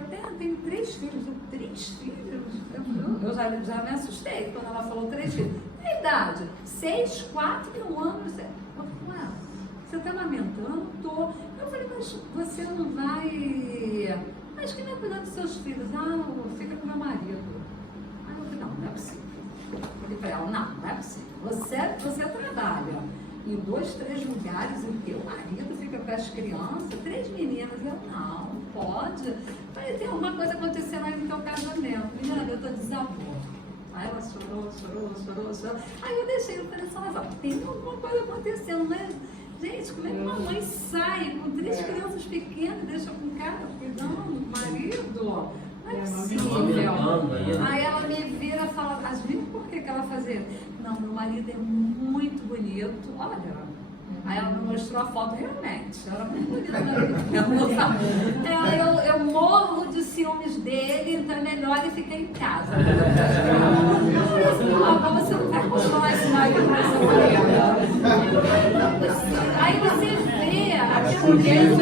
até tenho 3 filhos. 3 filhos? Eu já me assustei quando ela falou 3 filhos. Que idade? 6, 4 e 1 ano. Ué, você está amamentando? Tô. Eu falei, mas você não vai... Mas quem vai cuidar dos seus filhos? Ah, fica com meu marido. Aí eu falei, não é possível. Eu falei para ela, não é possível. Você trabalha em 2, 3 lugares e o teu marido fica com as crianças, 3 meninas. Eu, não pode. Falei, tem alguma coisa acontecendo aí no teu casamento. Menina, eu estou desabou. Aí ela chorou. Aí eu deixei, eu falei, só, tem alguma coisa acontecendo, né? Gente, como é que uma mãe sai com 3 crianças pequenas, deixa com o cara cuidando do marido? Não é possível. Aí ela me vira e fala, mas viu por que ela fazia? Não, meu marido é muito bonito, olha. Aí ela me mostrou a foto, realmente, era muito bonita. Eu morro de ciúmes dele, então é melhor ele ficar em casa. Você não vai controlar esse marido com essa mulher. Aí você vê aquela mulher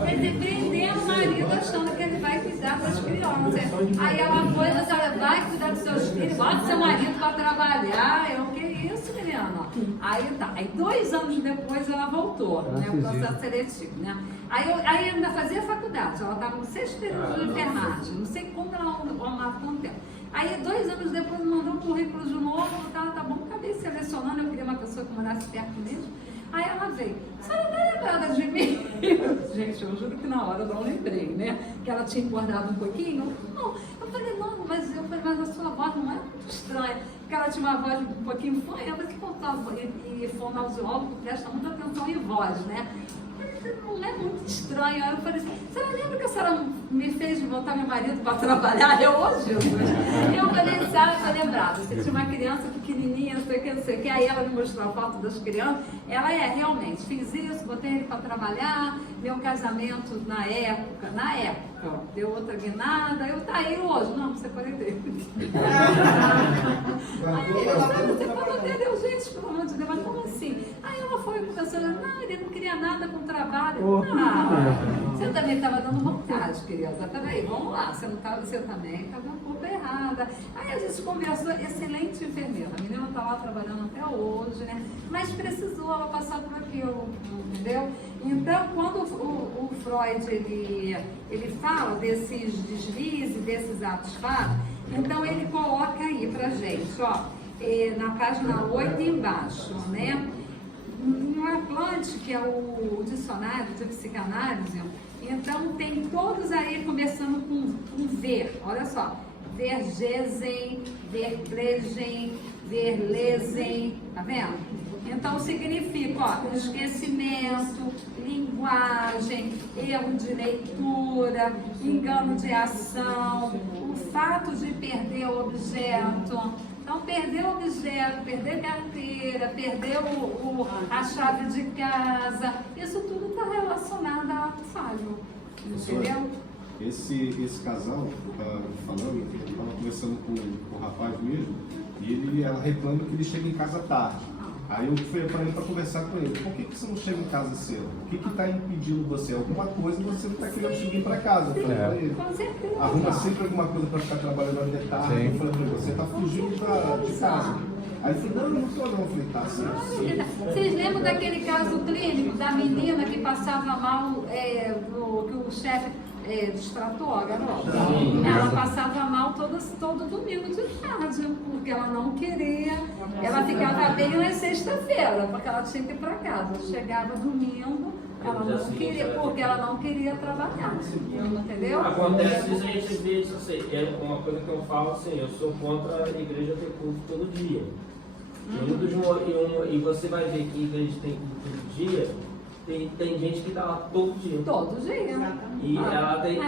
prendendo o marido achando que ele vai cuidar das crianças. Aí ela foi, a senhora vai cuidar dos seus filhos, bota seu marido para trabalhar. Eu, que isso, menina? Aí tá. Aí 2 anos depois ela voltou, né? O processo seletivo, né? Aí eu ainda fazia faculdade, ela estava no 6º período de enfermagem, não sei como ela arrumava tanto tempo. Aí 2 anos depois mandou um currículo de novo, tá bom, acabei selecionando, eu queria uma pessoa que morasse perto mesmo. Aí ela veio, a senhora não é lembrada de mim? Gente, eu juro que na hora eu não lembrei, né? Que ela tinha engordado um pouquinho. Não, eu falei, não, mas a sua voz não é muito estranha. Porque ela tinha uma voz um pouquinho fanha, mas que contava, e fonoaudiólogo presta muita atenção em voz, né? Não é muito estranho. Aí eu falei assim, você não lembra que a senhora me fez de botar meu marido para trabalhar? Eu hoje, eu falei, senhora está lembrada, você tinha uma criança pequenininha, não sei o que, aí ela me mostrou a foto das crianças, ela realmente, fiz isso, botei ele para trabalhar, meu casamento na época, deu outra guinada, eu tá aí hoje, não, você pode ter. Aí você falou, meu Deus, gente, pelo amor de Deus, mas como assim? Aí ela foi conversando, não, ele não queria nada com trabalho. Você também estava dando vontade, criança. Peraí, vamos lá, você também estava um pouco errada. Aí a gente conversou, excelente enfermeira. A menina está lá trabalhando até hoje, né? Mas precisou ela passar por aquilo, entendeu? Então, quando o Freud ele fala desses deslizes, desses atos falhos, então ele coloca aí pra gente, ó, na página 8 embaixo, né? No Atlante, que é o dicionário de psicanálise, então tem todos aí começando com ver, olha só, vergesen, verglegen, verlesen, tá vendo? Então significa, ó, esquecimento, linguagem, erro de leitura, engano de ação, o fato de perder o objeto. Então, perder o objeto, perder carteira, perder a chave de casa, isso tudo está relacionado a ato falho, entendeu? Esse casal, falando, eu estava conversando com o rapaz mesmo, e ela reclama que ele chega em casa tarde. Aí eu fui para conversar com ele. Por que você não chega em casa cedo? O que está impedindo você? Alguma coisa você não está querendo seguir para casa. Eu falei para ele. Com certeza. Arruma sempre alguma coisa para ficar trabalhando até tarde. Eu falei para ele, você está fugindo de casa. Aí ele falou, não estou não. Eu falei, tá certo. Vocês lembram daquele caso clínico da menina que passava mal, que o chefe destratou a garota? Ela passava mal todo domingo de tarde, porque ela não queria, ela ficava bem na sexta-feira, porque ela tinha que ir para casa. Chegava domingo, ela não queria, porque ela não queria trabalhar, entendeu? Acontece isso, a gente vê isso assim, é uma coisa que eu falo assim, eu sou contra a igreja ter culto todo dia. E você vai ver que a igreja tem culto todo dia, tem gente que está lá todo dia. Todo dia. E ela tem,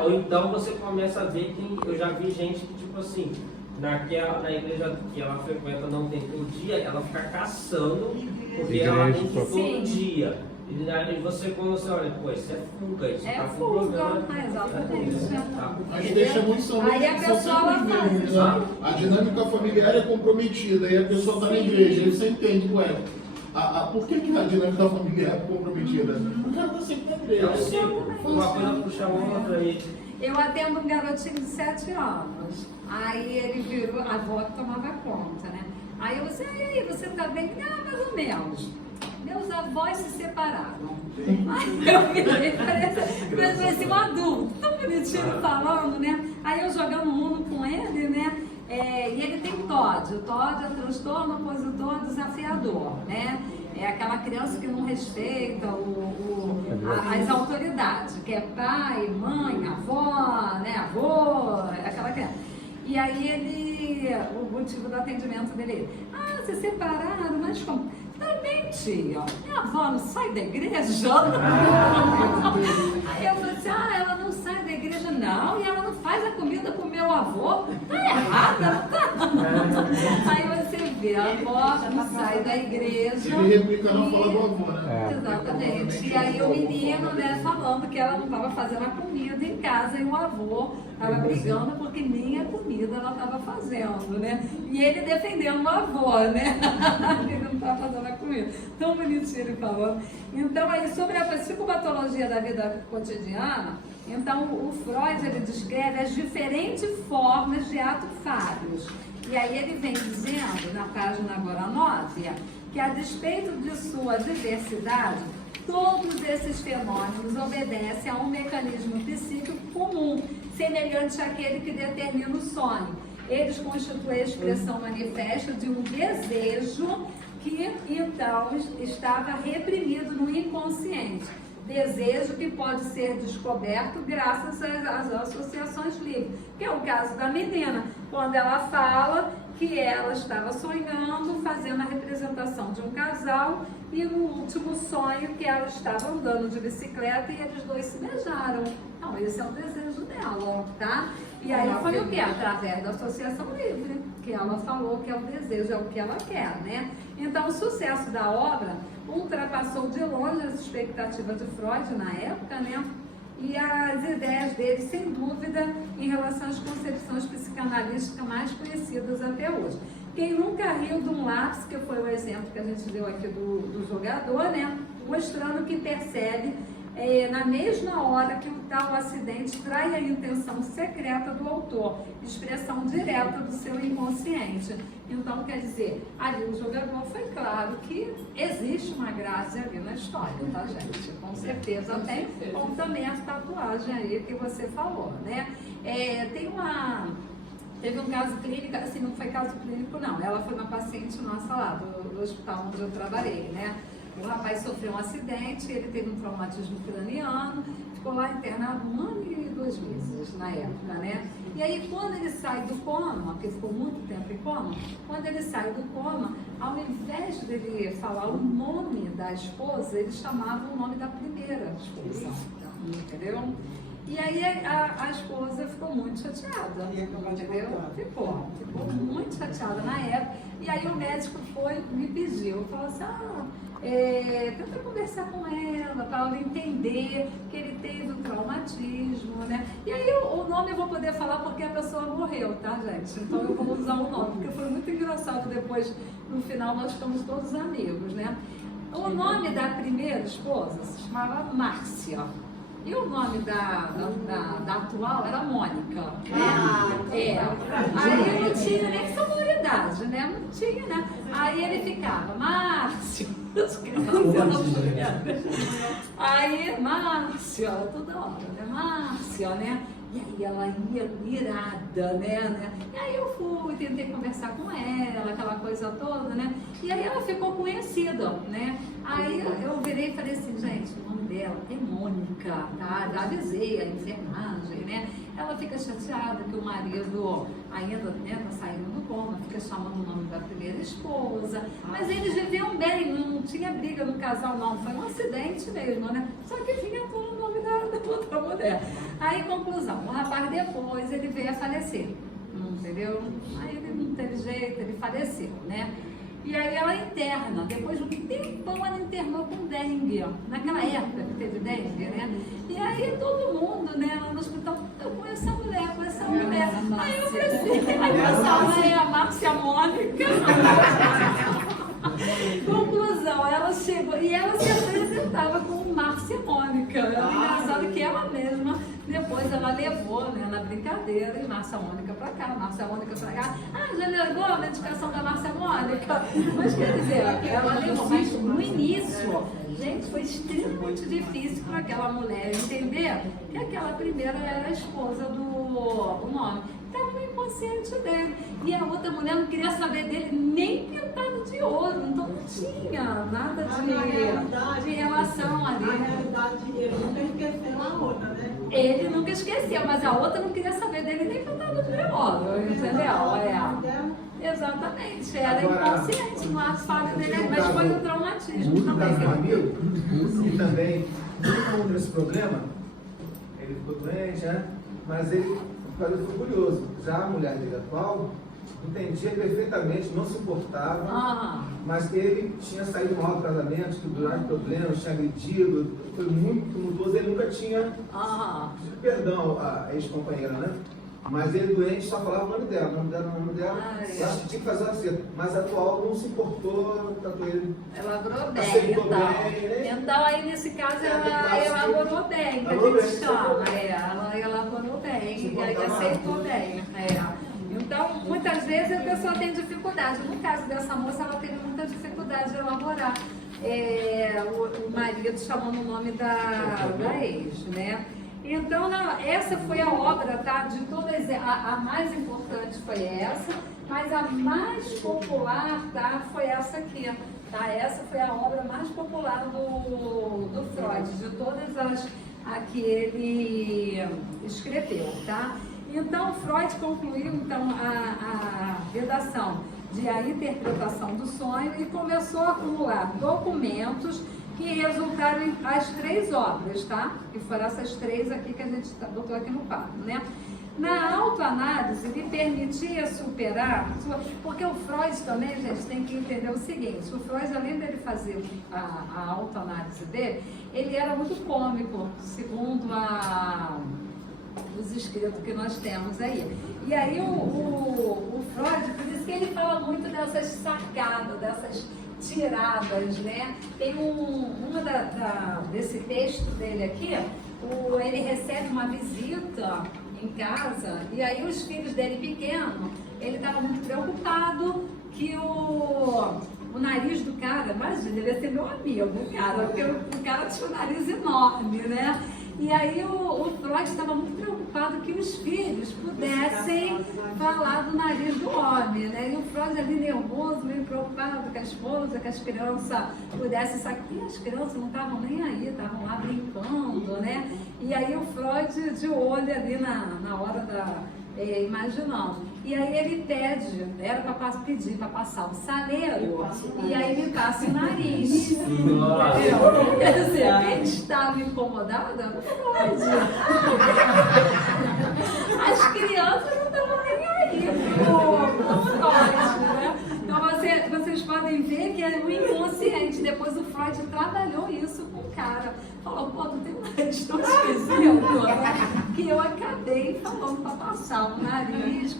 ou então você começa a ver que eu já vi gente que, tipo assim, na igreja que ela frequenta não tem todo dia, ela fica caçando, porque ela tem que todo dia. E você, quando você olha, pô, isso é fuga, isso tá com problema. Exatamente. A gente deixa muito sobre Aí a pessoa a dinâmica familiar é comprometida e a pessoa está na igreja, ele só entende, ué, Por que a dinâmica familiar é comprometida? Porque ela está sempre na igreja. É um ciclo. Uma coisa puxa a outra aí. Eu atendo um garotinho de 7 anos. Aí ele virou, a avó que tomava conta, né? Aí eu disse, e aí, você tá bem? Ah, mais ou menos. Meus avós se separaram. Aí eu virei, parecia um adulto, tão bonitinho falando, né? Aí eu jogando um Uno com ele, né? E ele tem TOD. O TOD é transtorno opositor desafiador, né? É aquela criança que não respeita as autoridades, que é pai, mãe, avó, né? Avô, aquela criança. E aí o motivo do atendimento dele é, se separaram, mas como? Também, tia, minha avó não sai da igreja? Aí eu falei assim, ela não sai da igreja não, e ela não faz a comida com meu avô? Tá errada, não tá? Aí você vê, a avó não sai da igreja. Ele replica na fala do avô, né? Exatamente. E aí o menino, né, falando que ela não estava fazendo a comida em casa e o avô estava brigando porque nem a comida ela estava fazendo, né? E ele defendendo o avô, né? Ele não estava fazendo a comida. Tão bonitinho ele falando. Então, aí, sobre a psicopatologia da vida cotidiana, então o Freud ele descreve as diferentes formas de atos falhos. E aí ele vem dizendo, na página agora 9, que a despeito de sua diversidade, todos esses fenômenos obedecem a um mecanismo psíquico comum, semelhante àquele que determina o sonho. Eles constituem a expressão manifesta de um desejo que, então, estava reprimido no inconsciente. Desejo que pode ser descoberto graças às associações livres, que é o caso da menina, quando ela fala que ela estava sonhando, fazendo a representação de um casal, e no último sonho que ela estava andando de bicicleta e eles dois se beijaram. Então, esse é o desejo dela, tá? E aí foi o quê? Através da associação livre, que ela falou que é o desejo, é o que ela quer, né? Então, o sucesso da obra ultrapassou de longe as expectativas de Freud na época, né? E as ideias dele, sem dúvida, em relação às concepções psicanalísticas mais conhecidas até hoje. Quem nunca riu de um lápis, que foi o exemplo que a gente deu aqui do jogador, né? Mostrando que percebe na mesma hora que o tal acidente trai a intenção secreta do autor, expressão direta do seu inconsciente. Então, quer dizer, ali o jogador foi claro que existe uma graça ali na história, tá, gente? Com certeza tem, como também a tatuagem aí que você falou, né? Teve um caso clínico, assim, não foi caso clínico não, ela foi uma paciente nossa lá, do hospital onde eu trabalhei, né? O rapaz sofreu um acidente, ele teve um traumatismo craniano, ficou lá internado 1 ano e 2 meses na época, né? E aí quando ele sai do coma, porque ficou muito tempo em coma, quando ele sai do coma, ao invés dele falar o nome da esposa, ele chamava o nome da primeira esposa, entendeu? E aí a esposa ficou muito chateada, entendeu? Ficou muito chateada na época. E aí o médico me pediu, falou assim, tenta conversar com ela, para ela entender que ele teve um traumatismo, né? E aí o nome eu vou poder falar porque a pessoa morreu, tá, gente? Então eu vou usar o nome, porque foi muito engraçado depois, no final nós ficamos todos amigos, né? O nome da primeira esposa se chamava Márcia. E o nome da atual era Mônica. Aí não tinha nem sonoridade, né? Não tinha, né? Aí ele ficava, Márcio. Aí, Márcia, toda hora, né? Márcia, né? E aí ela ia irada, né? E aí eu fui, tentei conversar com ela, aquela coisa toda, né? E aí ela ficou conhecida, né? Aí eu virei e falei assim, gente, o nome dela é Mônica, tá? Já avisei a enfermagem, né? Ela fica chateada que o marido ainda, né, tá saindo do coma, fica chamando o nome da primeira esposa. Mas eles viviam bem, não tinha briga no casal, não. Foi um acidente mesmo, né? Só que vinha todo o nome da outra mulher. Aí, conclusão, o rapaz depois, ele veio a falecer, entendeu? Aí ele não teve jeito, ele faleceu, né? E aí ela interna, depois de um tempão ela internou com dengue, naquela época que teve dengue, né? E aí todo mundo, né, lá no hospital, eu com essa mulher. Aí eu falei assim, aí essa é a Márcia Mônica. Conclusão, ela chegou e ela se apresentava como Márcia Mônica. Era engraçado que ela mesma, depois ela levou, né, na brincadeira, e Márcia Mônica pra cá, Márcia Mônica pra cá. Ah, já levou a medicação da Márcia Mônica? Mas quer dizer, ela levou, mas no início, gente, foi extremamente difícil para aquela mulher entender que aquela primeira era a esposa do nome. Estava no inconsciente dele. E a outra mulher não queria saber dele nem pintado de ouro. Então não tinha nada de relação ali. Na realidade, ele nunca esqueceu a outra, né? Ele nunca esqueceu, mas a outra não queria saber dele nem pintado de ouro. Entendeu? Exatamente. Era inconsciente no ato falho dele, mas foi um traumatismo muito também. caso do amigo, e também, muito nesse problema, ele ficou doente, né? Mas ele ficou curioso. Já a mulher dele atual entendia perfeitamente, não se importava, mas ele tinha saído mal do casamento, que durante problemas, tinha agredido, foi muito tumultuoso, ele nunca tinha pedido perdão à ex-companheira, né? Mas ele doente só falava o nome dela. Eu acho que tinha que fazer uma cena. Mas a atual não se importou, tanto ele. Elaborou bem, aceitou então. bem, né? Então, aí nesse caso, ela elaborou bem, que a gente chama. Ela elaborou bem, e aí aceitou bem. Então, muitas vezes a pessoa tem dificuldade. No caso dessa moça, ela teve muita dificuldade de elaborar. O marido chamando o nome da ex, né? Então, essa foi a obra, tá? De todas, a mais importante foi essa, mas a mais popular, tá? Foi essa aqui, tá? Essa foi a obra mais popular do Freud, de todas as que ele escreveu, tá? Então, Freud concluiu, então, a redação de A Interpretação do Sonho e começou a acumular documentos que resultaram em as 3 obras, tá? Que foram essas 3 aqui que a gente botou aqui no quadro, né? Na autoanálise, ele permitia superar, porque o Freud também, gente, tem que entender o seguinte, o Freud, além dele fazer a autoanálise dele, ele era muito cômico, segundo os escritos que nós temos aí. E aí o Freud, por isso que ele fala muito dessas sacadas, dessas tiradas, né? Tem desse texto dele aqui, ele recebe uma visita em casa, e aí os filhos dele pequeno, ele estava muito preocupado que o nariz do cara, imagina, ele ia ser meu amigo, o cara, porque o cara tinha um nariz enorme, né? E aí o Freud estava muito preocupado que os filhos pudessem falar do nariz do homem, né? E o Freud ali nervoso, meio preocupado que a esposa, que as crianças pudessem saber. E as crianças não estavam nem aí, estavam lá brincando, né? E aí o Freud de olho ali na hora imaginando. E aí ele pede, era para pedir para passar o saleiro, e aí ele passa o nariz. Entendeu? Quer dizer, quem estava incomodada não pode. As crianças não estavam nem aí com Freud, né? Então vocês podem ver que é o inconsciente. Depois o Freud trabalhou isso com o cara. Falou, pô, tu tem um nariz tão esquisito, né? Que eu acabei falando para passar o nariz.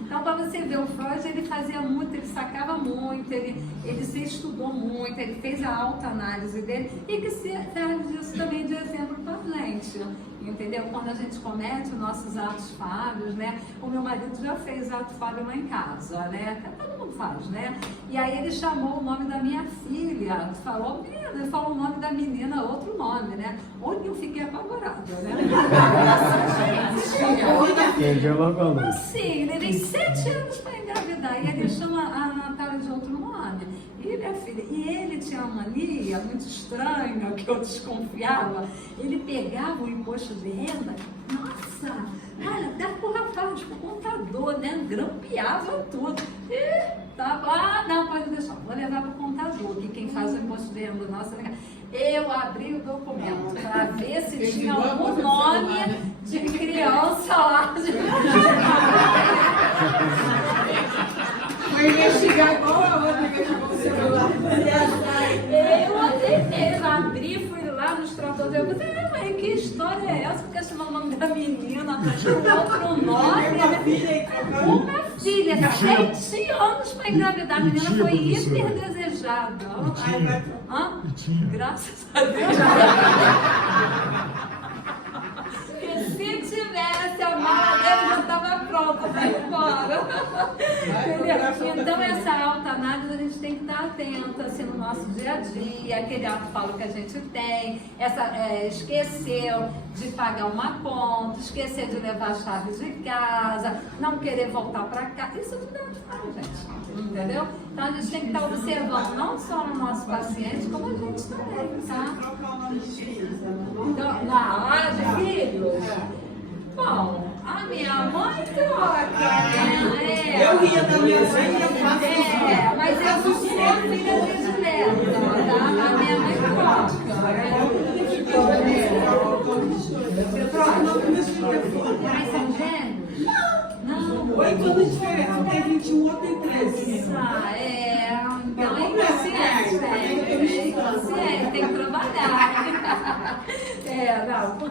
Então, para você ver, o Freud, ele fazia muito, ele sacava muito, ele se estudou muito, ele fez a autoanálise dele e que serve disso também de exemplo para a gente. Entendeu? Quando a gente comete os nossos atos falhos, né? O meu marido já fez ato falho lá em casa, né? Todo mundo faz, né? E aí ele chamou o nome da minha filha, falou, menina, ele falou o nome da menina, outro nome, né? Onde eu fiquei apavorada, né? Assim, levei 7 anos para engravidar, e ele chama a Natália de outro nome. E minha filha, e ele tinha uma mania muito estranha, que eu desconfiava, ele pegava o imposto de renda, nossa, olha, até pro rapaz, pro contador, né, grampeava tudo. E tava, não, pode deixar, vou levar pro contador, que quem faz o imposto de renda, nossa, eu abri o documento para ver se tinha algum nome de criança lá. Foi investigar igual a outra que chamou o celular. Eu até abri, fui lá nos tratores, eu falei, mas que história é essa? Porque chamou o nome da menina, com outro nome. Uma filha, 7 anos para engravidar. A menina foi hiper desejada. já, não. Ai, vai Hã? Graças a Deus. Porque se tivesse, a mala dele já estava pronta para ir embora. Entendeu? Então, essa autoanálise a gente tem que estar atenta assim, no nosso dia a dia, aquele auto-falo que a gente tem, esquecer de pagar uma conta, esquecer de levar as chaves de casa, não querer voltar para casa. Isso tudo é autofalo, gente. Entendeu? Então, a gente tem que estar observando não só no nosso paciente, como a gente também, tá? trocar o nome de filhos. Então, na hora de filhos? Bom, a minha mãe troca, né? Eu ria da minha mãe e eu faço Mas eu não sou filha predileta, tá? A minha mãe troca. Você troca? Mas são gêmeos? Não. 8 anos de diferença, um tem 21, outro tem 13. Então é inconsciente, né? É inconsciente, tem que trabalhar. Não, porque